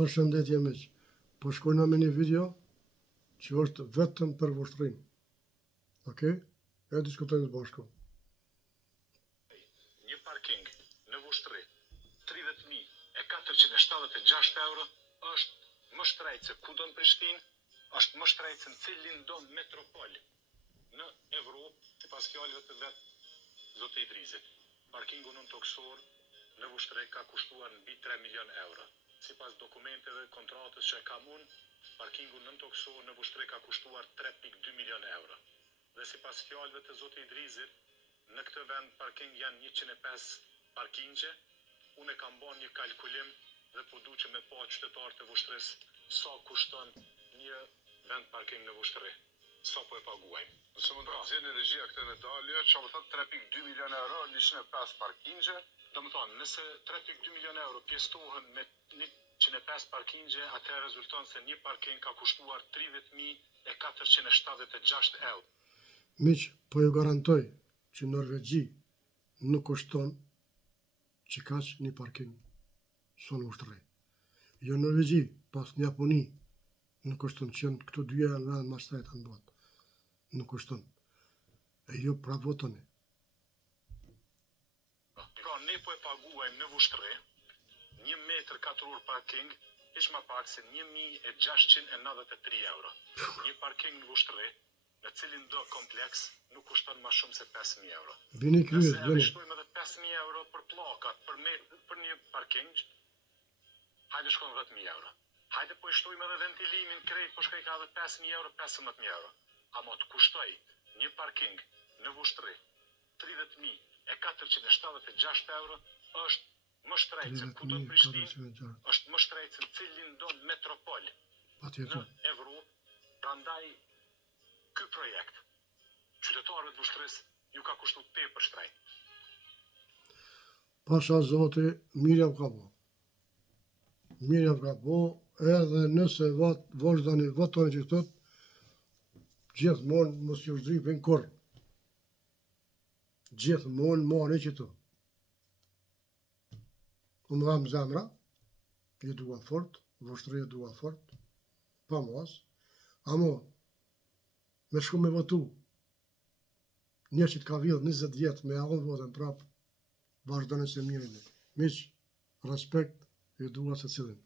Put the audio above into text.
Përshëndetje miq. Po shkojna me një video që është vetëm për vushtrim. Okej? E diskutojmë së bashku. Një parking në Vushtri, 30.476 euro, është më shtrejt se kudo në Prishtinë, është më shtrejt se në cilin do metropol në Evropë, sipas fjalëve të vet zotë Idrizit. Parkingu nën toksor në Vushtri ka kushtuar mbi 3 milion euro. Sipas dokumenteve kontratës që e kam unë, parkingu nën toksor në Vushtri ka kushtuar 3.2 milion euro. Dhe sipas fjalëve të zotë Idrizit, në këtë vend parking janë 105 parkingje. Unë e kam bën një kalkulim dhe po du që me pa qytetarët e Vushtrisë sa kushton një vend parking në Vushtri. Sa po e paguajmë. Nëse mund të zjeni regjia këtë në dalje, që më thëtë 3.2 milion euro, 105 parkingje. Do më thonë, nëse 3.2 milion euro pjestohen me 105 parkingje, atëherë rezulton se një parking ka kushtuar 30.476 euro. Miq, po ju garantoj që Norvegji nuk kushton që kaq një parking sonë Vushtri. Jo Norvegji, pas një Japoni, nuk kushton që këto dyja janë vend më shtrejta në botë. Nuk kushton. E ju prapë votoni. Ne po e paguajmë në Vushtri 1 metër katror parking, ish më pak se 1.693 euro. Një parking në Vushtri, në cilin do kompleks, nuk kushton më shumë se 5.000 euro. Bini kryet, Nëse e shtojmë edhe 5.000 euro për plakat, për një parking, hajde shkon 10.000 euro. Hajde po e shtojmë edhe ventilimin krejt, po shkoj ka edhe 5.000 euro, 15.000 euro. Amo të kushtoj një parking në Vushtri 30.476 euro është më shtrejt se kudo në Prishtinë, është më shtrejt se në cilin do në metropol në Evropë. Prandaj ky projekt qytetarëve të Vushtrisë ju ka kushtuar tepër shtrejt. Pasha zoti, mirë ka bo. Mirë ka bo, edhe nëse vazhdoni votoni që këtët, gjithmonë mos ju shdripin kur. Gjithmonë marrni që të. Unë dham zemra, ju dua fort, Vushtri ju dua fort, pa mos, amo, me shku me votu, një që të ka vjedh 20 vjetë me avon votën prapë, vazhdojnë se mirëni. Miq, respekt, ju dua se cilin.